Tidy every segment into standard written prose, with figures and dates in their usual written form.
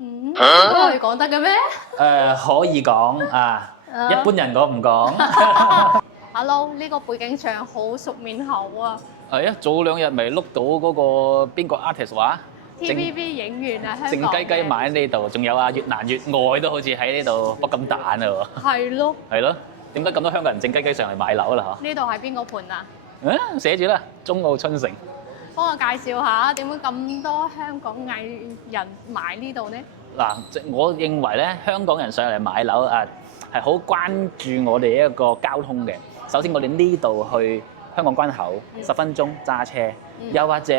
都可以講得嘅咩可以講啊，一般人講唔講？ ？Hello，呢個背景牆好熟面口啊係啊，早兩日咪碌到嗰個邊個 artist 話！TVB 影院啊，香靜港雞雞買喺呢度，仲有啊越南越愛都好似喺呢度搏金蛋啊喎。係咯，係咯，點解咁多香港人靜雞雞上嚟買樓啦？呢度係邊個盤啊？寫住啦，中澳春城。幫我介紹下點解咁多香港藝人買呢度呢？嗱，我認為咧，香港人上嚟買樓啊，係好關注我哋一個交通嘅。首先，我哋呢度去香港關口10分鐘揸車，又或者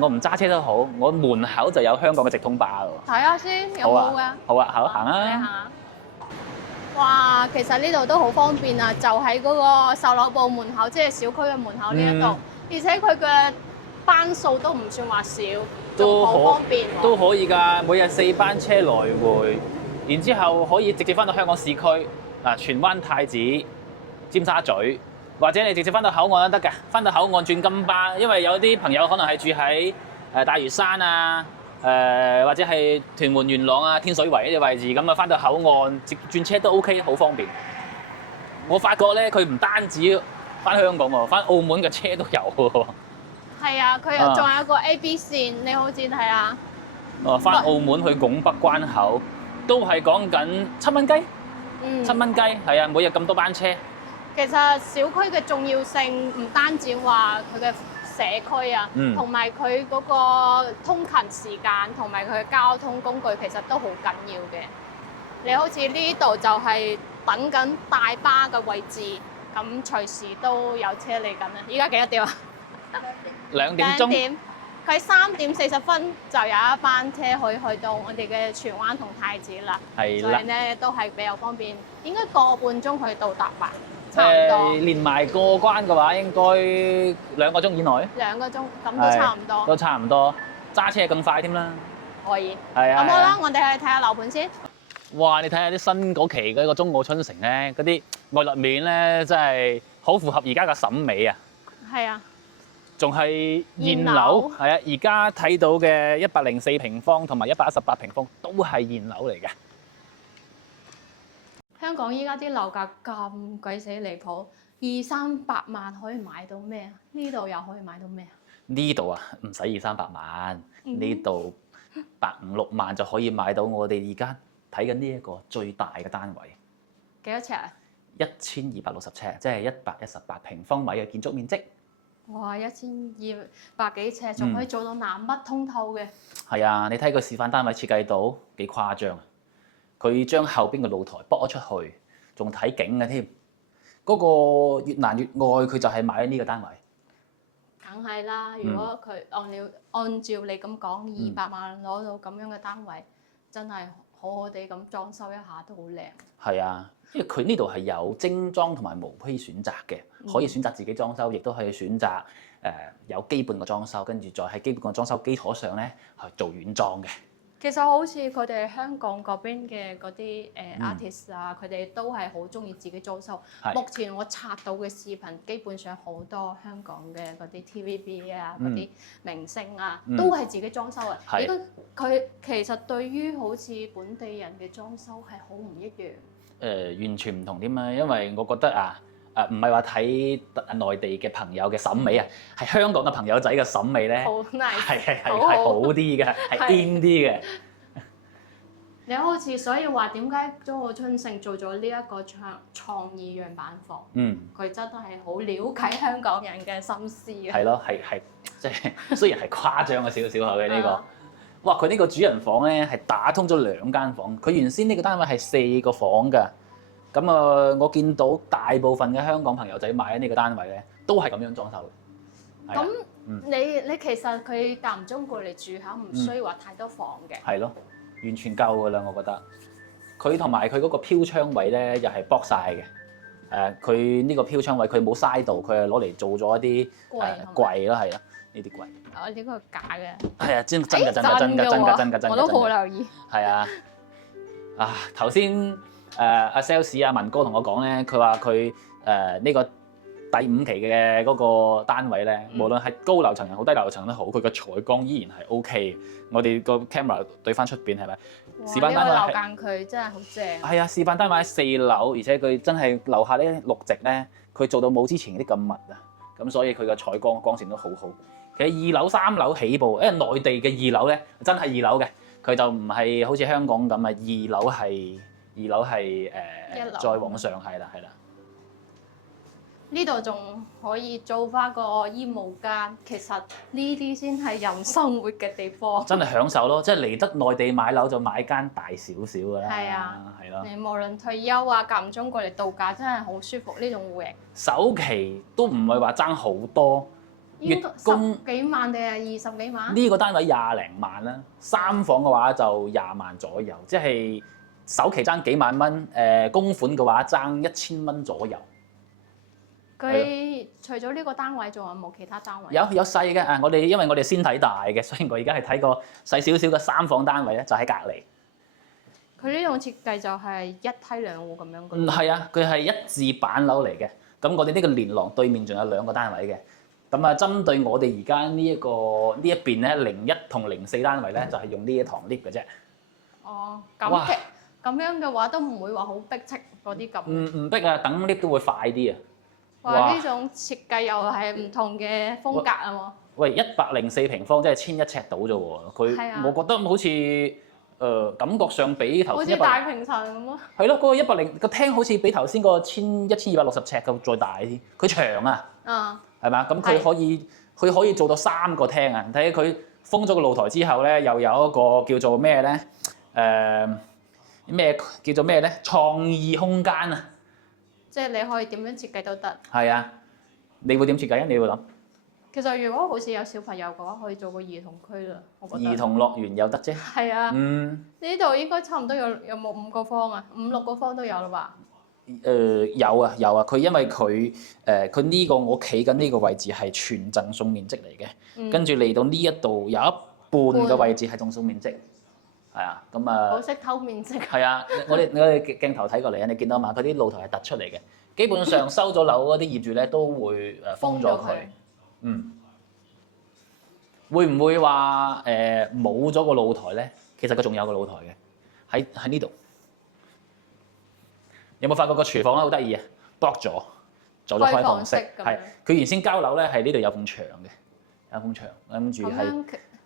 我唔揸車都好，我門口就有香港嘅直通巴喎。睇下先，有冇㗎？好啊，好行你行啊！下。哇，其實呢度都好方便啊，就喺嗰個售樓部門口，即係小區嘅門口呢一度，而且佢嘅班數都唔算話少，仲好方便喎。都可以㗎，每日4班車來回，然之後可以直接翻到香港市區嗱，荃灣太子、尖沙咀，或者你直接翻到口岸都得㗎，翻到口岸轉金巴，因為有啲朋友可能係住喺大嶼山啊，或者係屯門元朗啊、天水圍呢啲位置，咁啊翻到口岸轉車都 OK， 好方便。我發覺咧，佢唔單止翻香港喎，翻澳門嘅車都有喎。係啊，佢又仲有一個 AB 線，你好似睇下。翻澳門去拱北關口都係講緊7蚊雞，7蚊雞係啊，每日咁多班車。其實小區嘅重要性唔單止話佢嘅社區啊，同埋佢嗰個通勤時間同埋佢嘅交通工具其實都好緊要嘅。你好似呢度就係等緊大巴嘅位置，咁隨時都有車嚟緊啊！依家幾多點啊？2點鐘。佢3點40分就有一班車可以去到我哋嘅荃灣同太子啦。係啦。所以咧都係比較方便，應該個半鐘可以到達吧。差唔多。連埋過關嘅話，應該2個鐘以內。2個鐘，咁都差唔多。都差唔多，揸車更快添啦。可以。係啊。咁好啦，我哋去睇下樓盤先。哇！你睇下啲新嗰期嘅一個中澳春城咧，嗰啲外立面咧，真係好符合而家嘅審美啊。係啊。仲係現樓，係啊！而家睇到嘅104平方同埋118平方都係現樓嚟嘅。香港依家啲樓價咁鬼死離譜，200-300萬可以買到咩啊？呢度又可以買到咩啊？呢度啊，唔使200-300萬，呢度150-6萬就可以買到我哋而家睇緊呢一個最大嘅單位。幾多尺啊？1260尺，即係118平方米嘅建築面積。哇！1200幾尺，仲可以做到南北通透嘅。係啊，你睇個示範單位設計到幾誇張啊！佢將後邊嘅露台駁咗出去，仲睇景嘅添。嗰個越難越愛，佢就係買咗呢個單位。梗係啦，如果佢按照你咁講，200萬攞到咁樣嘅單位，真係好好地咁裝修一下都好靚。係啊，因為佢呢度係有精裝同埋無坯選擇嘅，可以選擇自己裝修，亦都可以選擇有基本嘅裝修，跟住再喺基本嘅裝修基礎上咧去做軟裝嘅。其實好似佢哋香港嗰邊嘅嗰啲artist 啊，佢哋都係好中意自己裝修。目前我刷到嘅視頻，基本上好多香港嘅嗰啲 TVB 啊、嗰啲明星啊，都係自己裝修啊。應該佢其實對於好似本地人嘅裝修係好唔一樣。完全唔同添啊！因為我覺得唔係話睇內地嘅朋友嘅審美啊，係香港嘅朋友仔嘅審美咧，係好啲嘅，係 in 啲嘅。你好似所以話點解中澳春城做咗呢一個創意樣板房？佢真係好了解香港人嘅心思啊！係咯，係即係雖然係誇張咗少少嘅呢個。哇！佢呢個主人房咧係打通咗2間房，佢原先呢個單位係4個房㗎。咁我見到大部分嘅香港朋友仔買呢個單位咧，都係咁樣裝修嘅。咁你其實佢間唔中過嚟住下，唔需要話太多房嘅。係咯，完全夠㗎啦，我覺得。佢同埋佢嗰個飄窗位咧，又係駁晒嘅。佢呢個飄窗位佢冇嘥到，佢係攞嚟做咗一啲櫃咯，係啦，呢啲櫃。呢個假嘅。係啊，真㗎，我都好留意。係啊，頭先阿 sales 文哥同我講咧，佢話佢呢個第五期嘅嗰個單位咧，無論係高樓層又好低樓層都好，佢個採光依然係 OK。我哋個 camera 對翻出邊係咪？示範單位呢個樓間距真係好正。係啊，示範單位喺4樓，而且佢真係樓下呢綠植咧，佢做到冇之前啲咁密啊，咁所以佢個採光線都好好。其實2樓3樓起步，因為內地嘅2樓咧真係2樓嘅，佢就唔係好似香港咁啊，2樓係再往上係啦。呢度仲可以做翻個衣帽間，其實呢啲先係人生活嘅地方。真係享受咯，即係嚟得內地買樓就買間大少少㗎啦。係啊，係咯。你無論退休啊，間唔中過嚟度假，真係好舒服呢種戶型。首期都唔係話爭好多，月供10幾萬定係20幾萬？呢個單位20零萬啦，3房嘅話就20萬左右，即係首期爭幾萬蚊，供款嘅話爭1000蚊左右。佢除咗呢個單位，仲有冇其他單位？有細嘅啊！因為我哋先睇大嘅，所以我而家係睇個細少少嘅3房單位咧，就喺隔離。佢呢種設計就係一梯兩戶咁樣嘅。係啊，佢係一字板樓嚟嘅。咁我哋呢個連廊對面仲有2個單位嘅。咁啊，針對我哋而家呢一邊咧，01同04單位咧，就係用呢一堂 lift 嘅啫。哦，咁樣嘅話都唔會話好逼迫嗰啲咁。唔逼啊，等 lift 都會快啲啊！哇！呢種設計又係唔同嘅風格啊喎。喂，104平方即係1100尺到啫喎，我覺得好似感覺上比頭先好似大平層咁咯。係咯，嗰個100個廳好似比頭先個1260尺嘅再大啲，佢長啊，係嘛？咁佢可以做到3個廳啊！睇下佢封咗個露台之後咧，又有一個叫做咩咧？叫做咩咧？創意空間啊！即係你可以點樣設計都得。係啊，你會點設計啊？你會諗？其實如果好似有小朋友嘅話，可以做個兒童區啦，我覺得。兒童樂園又得啫。係啊。呢度應該差唔多有冇5個方啊？5、6個方都有啦吧？有啊，佢因為佢呢個我企緊呢個位置係全贈送面積嚟嘅，跟住嚟到呢一度有一半嘅位置係贈送面積。係啊，咁啊，好識偷面積。係啊，我哋鏡頭睇過嚟啊，你見到嘛？佢啲露台係突出嚟嘅，基本上收咗樓嗰啲業主咧都會封咗佢。會唔會話冇咗個露台咧？其實佢仲有個露台嘅，喺呢度。有冇發覺個廚房咧好得意啊？block咗，做咗開放式。係，佢原先交樓咧係呢度有埲牆嘅，有埲牆，跟住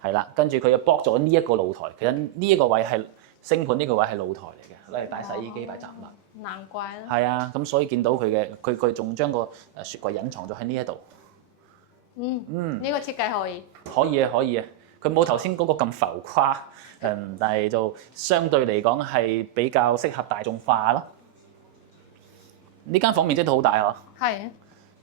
係啦，跟住佢又block咗呢一個露台。其實呢一個位係星盤，呢個位係露台嚟嘅，攞嚟擺洗衣機、擺雜物。難怪啦。係啊，咁所以見到佢仲將個雪櫃隱藏咗喺呢一度。呢個設計可以。可以啊，佢冇頭先嗰個咁浮誇，但係就相對嚟講係比較適合大眾化咯。呢間房面積都好大嗬。係。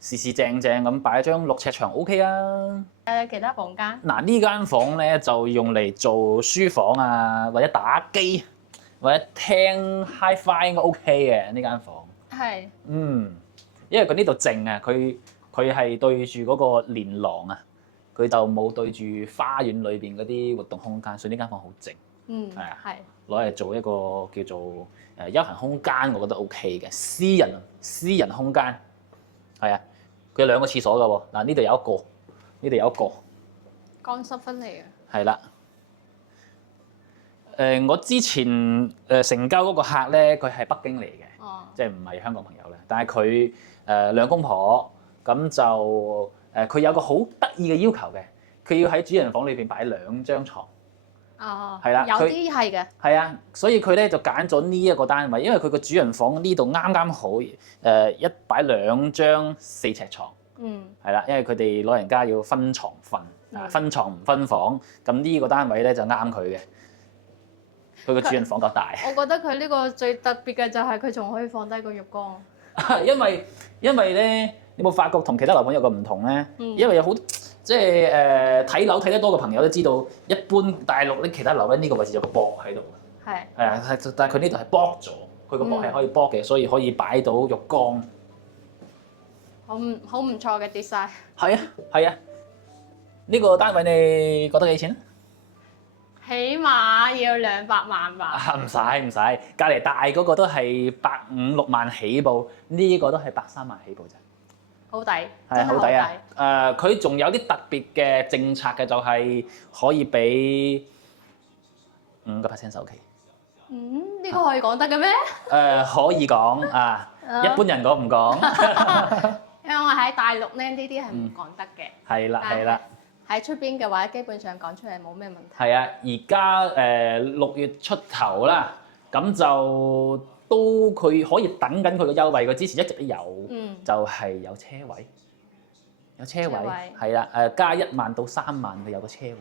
時正咁擺張6尺牆 OK 啊。其他房間。嗱，呢間房咧就用嚟做書房啊，或者打機，或者聽 HiFi 應該 OK 嘅呢間房。係。因為佢呢度靜啊，佢係對住嗰個連廊啊，佢就冇對住花園裏邊嗰啲活動空間，所以呢間房好靜。係啊。係。攞嚟做一個叫做休閒空間，我覺得 OK 嘅私人空間。係啊，佢有2個廁所㗎喎。嗱，呢度有一個，呢度有一個。乾濕分離嘅。係啦。我之前成交嗰個客咧，佢係北京嚟嘅，即係唔係香港朋友咧。但係佢兩公婆咁就佢有個好得意嘅要求嘅，佢要喺主人房裏邊擺2張床。係啦，有啲係嘅。係啊，所以佢咧就揀咗呢一個單位，因為佢個主人房呢度啱啱好一擺2張4尺床。係啦，因為佢哋老人家要分床瞓，分床唔分房，咁呢個單位咧就啱佢嘅。佢個主人房夠大。我覺得佢呢個最特別嘅就係佢仲可以放低個浴缸。因為咧，你有冇發覺同其他樓盤有個唔同咧？因為有好即係睇樓睇得多嘅朋友都知道，一般大陸咧其他樓咧呢個位置有個膊喺度。係啊，但係佢呢度係膊咗，佢個膊係可以膊嘅，所以可以擺到浴缸。好唔錯嘅 design。係啊，呢個單位你覺得幾錢啊？起碼要200萬吧。唔使，隔離大嗰個都係150、6萬起步，呢個都係130萬起步啫。好抵，係真係好抵啊！好抵。佢仲有啲特別嘅政策嘅，就係可以俾5% 首期。呢個可以講得嘅咩？可以講啊，一般人講唔講？因為我喺大陸咧，呢啲係唔講得嘅。係啦係啦。喺出邊嘅話，基本上講出嚟冇咩問題。係啊，而家6月出頭啦，咁就都佢可以等緊佢嘅優惠，佢之前一直都有，就係有車位，有車位係啦，加1萬到3萬佢有個車位。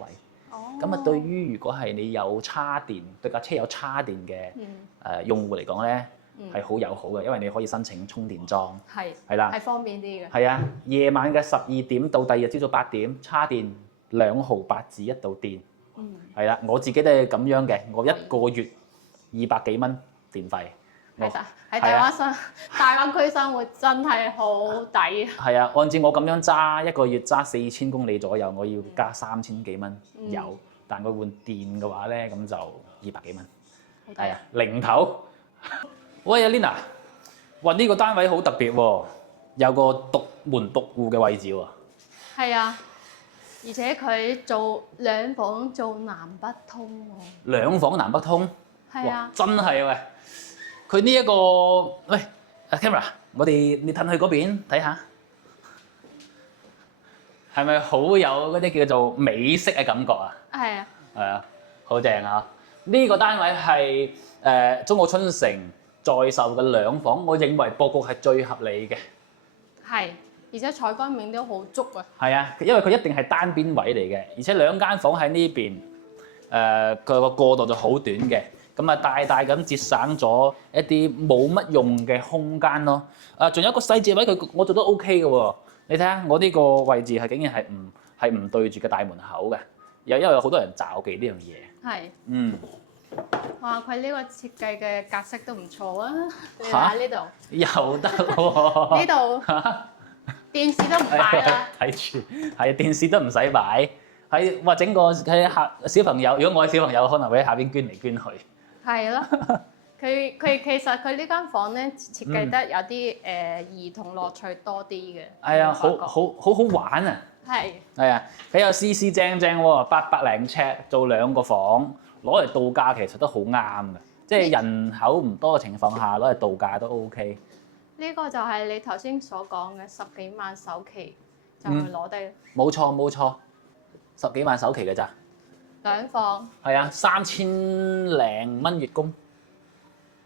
咁啊，對於如果係你有叉電對架車有叉電嘅用戶嚟講咧，係好友好嘅，因為你可以申請充電樁，係啦，係方便啲嘅。係啊，夜晚嘅12點到第二日朝早8點，叉電2毫8子一度電，係啦，我自己都係咁樣嘅，我一個月200幾蚊電費。喺大灣區生活真係好抵。係啊，按照我咁樣揸，一個月揸4000公里左右，我要加3000幾蚊油，但佢換電嘅話咧，咁就200幾蚊。係啊，零頭。喂，阿 Lina，哇！呢個單位好特別喎，有個獨門獨戶嘅位置喎。係啊，而且佢做2房做南北通喎。2房南北通？係啊，真係喂！佢呢一個，喂，阿 camera，你褪去嗰邊睇下，係咪好有嗰啲叫做美式嘅感覺啊？係啊，係啊，好正啊！呢個單位係中澳春城在售嘅2房，我認為佈局係最合理嘅。係，而且採光面都好足啊。係啊，因為佢一定係單邊位嚟嘅，而且2間房喺呢邊，佢個過道就好短嘅。咁啊，大大咁節省咗一啲冇乜用嘅空間咯。仲有一個細節位，我做得 OK 嘅喎。你睇下，我呢個位置係竟然係唔對住個大門口嘅，因為有好多人詐忌呢樣嘢。係。哇！佢呢個設計嘅格式都唔錯啊。你睇下呢度。又得喎。呢度電視都唔擺啦。睇住，係電視都唔使擺，哇！整個喺小朋友，如果我係小朋友，可能會喺下邊捐嚟捐去。係咯，佢其實佢呢間房咧設計得有啲兒童樂趣多啲嘅。係啊，好玩啊！係啊，佢又四正喎，800零尺做2個房，攞嚟度假其實都好啱嘅，即係人口唔多嘅情況下攞嚟度假都 OK。呢個就係你頭先所講嘅10幾萬首期就會攞低。冇錯，10幾萬首期嘅咋。2房。係啊，3000零蚊月供。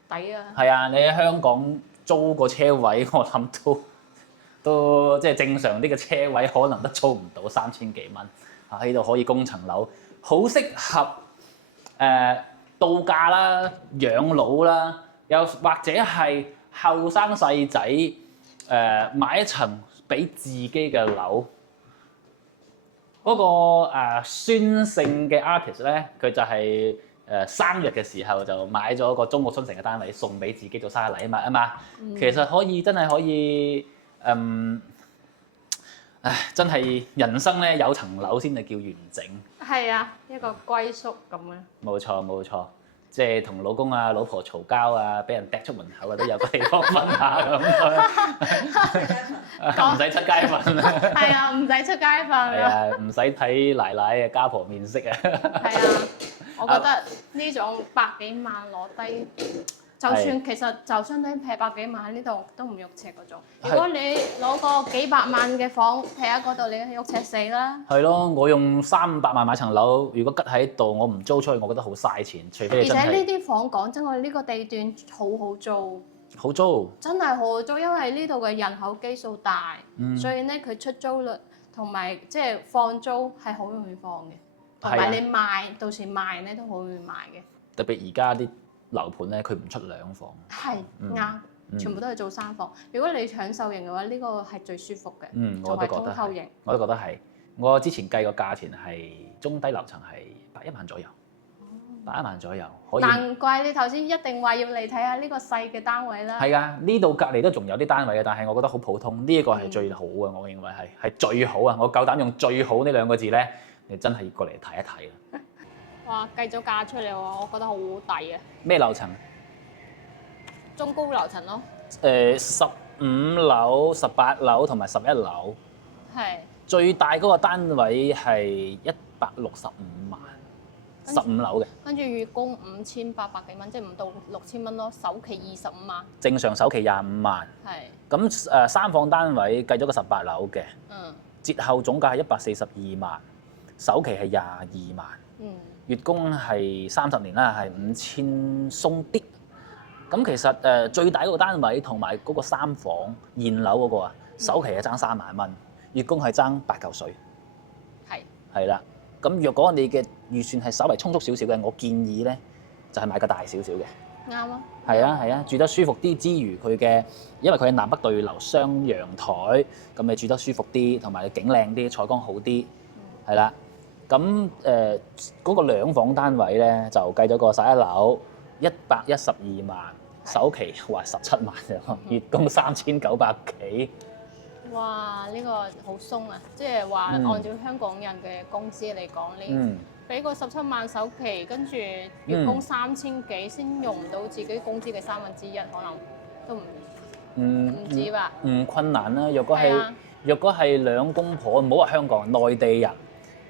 抵啊！係啊，你喺香港租個車位，我諗都即係正常啲嘅車位，可能都租唔到3000幾蚊。啊，喺度可以供層樓，好適合度假啦、養老啦，又或者係後生細仔買一層俾自己嘅樓。嗰個孫姓嘅 artist 咧，佢就係生日嘅時候就買咗個中澳春城嘅單位送俾自己做生日禮物啊嘛。其實真係可以真係人生咧有層樓先係叫完整。係啊，一個歸宿咁樣。冇錯，即係同老公啊、老婆嘈交啊，俾人掟出門口啊，都有個地方瞓下咁。唔使出街瞓。係啊，唔使出街瞓。係啊，唔使睇奶奶嘅家婆面色啊。係啊，我覺得呢種百幾萬攞低，就算其實就相當於劈百幾萬喺呢度都唔肉赤嗰種。如果你攞個幾百萬嘅房劈喺嗰度，你肉赤死啦。係咯，我用300萬買層樓，如果吉喺度，我唔租出去，我覺得好嘥錢。除非你真係。而且呢啲房講真，我呢個地段好租。好租。真係好租，因為呢度嘅人口基數大，所以咧佢出租率同埋即係放租係好容易放嘅，同埋你賣到時賣咧都好容易賣嘅。特別而家啲樓盤咧，佢唔出2房。係啱，全部都係做3房。如果你享受型嘅話，呢個係最舒服嘅，我都覺得係。我都覺得係。我之前計個價錢係中低樓層係8-1萬左右，8-1萬左右。難怪你頭先一定話要嚟睇下呢個細嘅單位啦。係啊，呢度隔離都仲有啲單位嘅，但係我覺得好普通。呢一個係最好嘅，我認為係最好啊！我夠膽用最好呢2個字咧，你真係要過嚟睇一睇啊！哇，計咗價出嚟喎，我覺得好抵啊！咩樓層？中高樓層咯。樓、18樓同埋11樓。係。最大嗰個單位係165萬，15樓嘅。跟住月供5800幾蚊，即係5到6000蚊咯，首期25萬。正常首期25萬。係。咁3房單位計咗個18樓嘅，折後總價係142萬，首期係22萬。月供係30年啦，係5000鬆啲。咁其實最大嗰個單位同埋嗰個3房現樓嗰個啊，首期係爭3萬蚊，月供係爭8嚿水。係啦。咁若果你嘅預算係稍為充足少少嘅，我建議咧就係買個大少少嘅。啱啊。係啊，住得舒服啲之餘，因為佢係南北對流雙陽台，咁你住得舒服啲，同埋景靚啲，採光好啲，係啦。咁嗰個2房單位咧就計咗個11樓112萬，首期話17萬啫，月供3900幾。哇！呢個好鬆啊，即係話按照香港人嘅工資嚟講，你俾個17萬首期，跟住月供3000幾，先用唔到自己工資嘅1/3，可能都唔止吧？唔困難啦，若果係2公婆，唔好話香港，內地人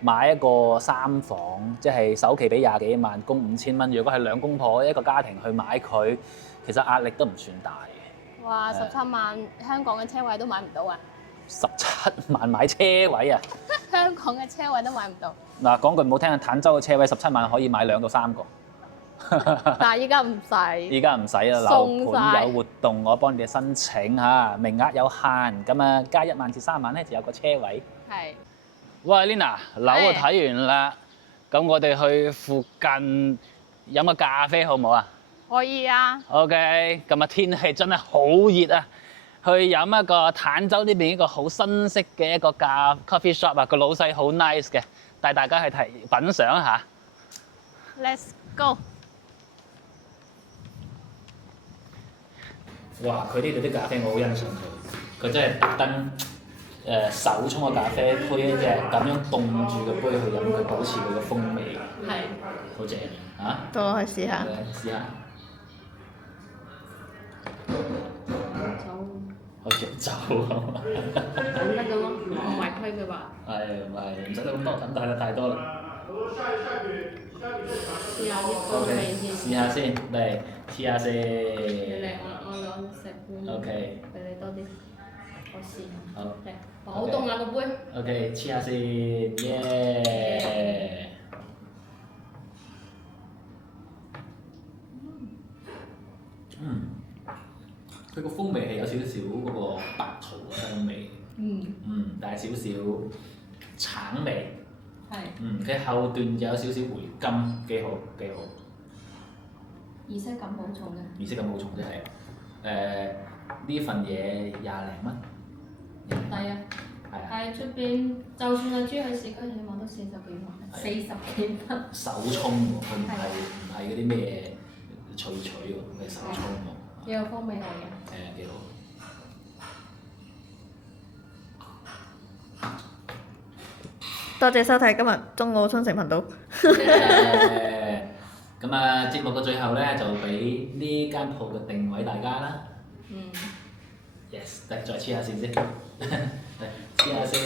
買一個3房，即係首期俾20幾萬，供5000蚊。如果係2公婆一個家庭去買佢，其實壓力都唔算大嘅。哇！17萬香港嘅車位都買唔到啊！17萬買車位啊！香港嘅車位都買唔到。嗱，講句唔好聽，坦洲嘅車位17萬可以買2到3個。但係依家唔使。依家唔使啦，樓盤有活動，我幫你哋申請嚇，名額有限，咁啊加1萬至3萬咧就有個車位。係。喂 Lina， 樓我睇完啦，咁我哋去附近飲個咖啡好唔好啊？可以啊。OK， 今日天氣真係好熱啊！去飲一個坦洲呢邊一個好新式嘅一個coffee shop 啊，個老細好 nice 嘅，帶大家去品嚐一下。Let's go！ 哇！佢呢度啲咖啡我好欣賞佢真係特登手沖個咖啡，配一隻咁樣凍住嘅杯去飲，佢保持佢嘅風味。係。好正啊！到我去試下。試下。好似酒咁啊！咁得㗎嘛？唔違規嘅吧？唔使得咁多，咁太多啦。試下啲風味先。試下先，嚟試下先。嚟，我攞石碗。OK。俾你多啲，我試。好。嚟，好凍啊個杯。OK，試下先，耶！佢個風味係有少少嗰個白桃嘅香味，帶少少橙味，佢後段有少少回甘，幾好。儀式感好重嘅。儀式感好重，真係。呢份嘢20零蚊。抵啊！喺出邊，就算係住喺市區，起碼都40幾蚊，40幾蚊。手沖喎，佢唔係嗰啲咩萃取喎，佢係手沖喎。幾有風味係嘅。幾好。多謝收睇今日中澳沖繩頻道。咁啊，節目嘅最後咧，就俾呢間鋪嘅定位大家啦。Yes，嚟再黐下線先，嚟黐下先。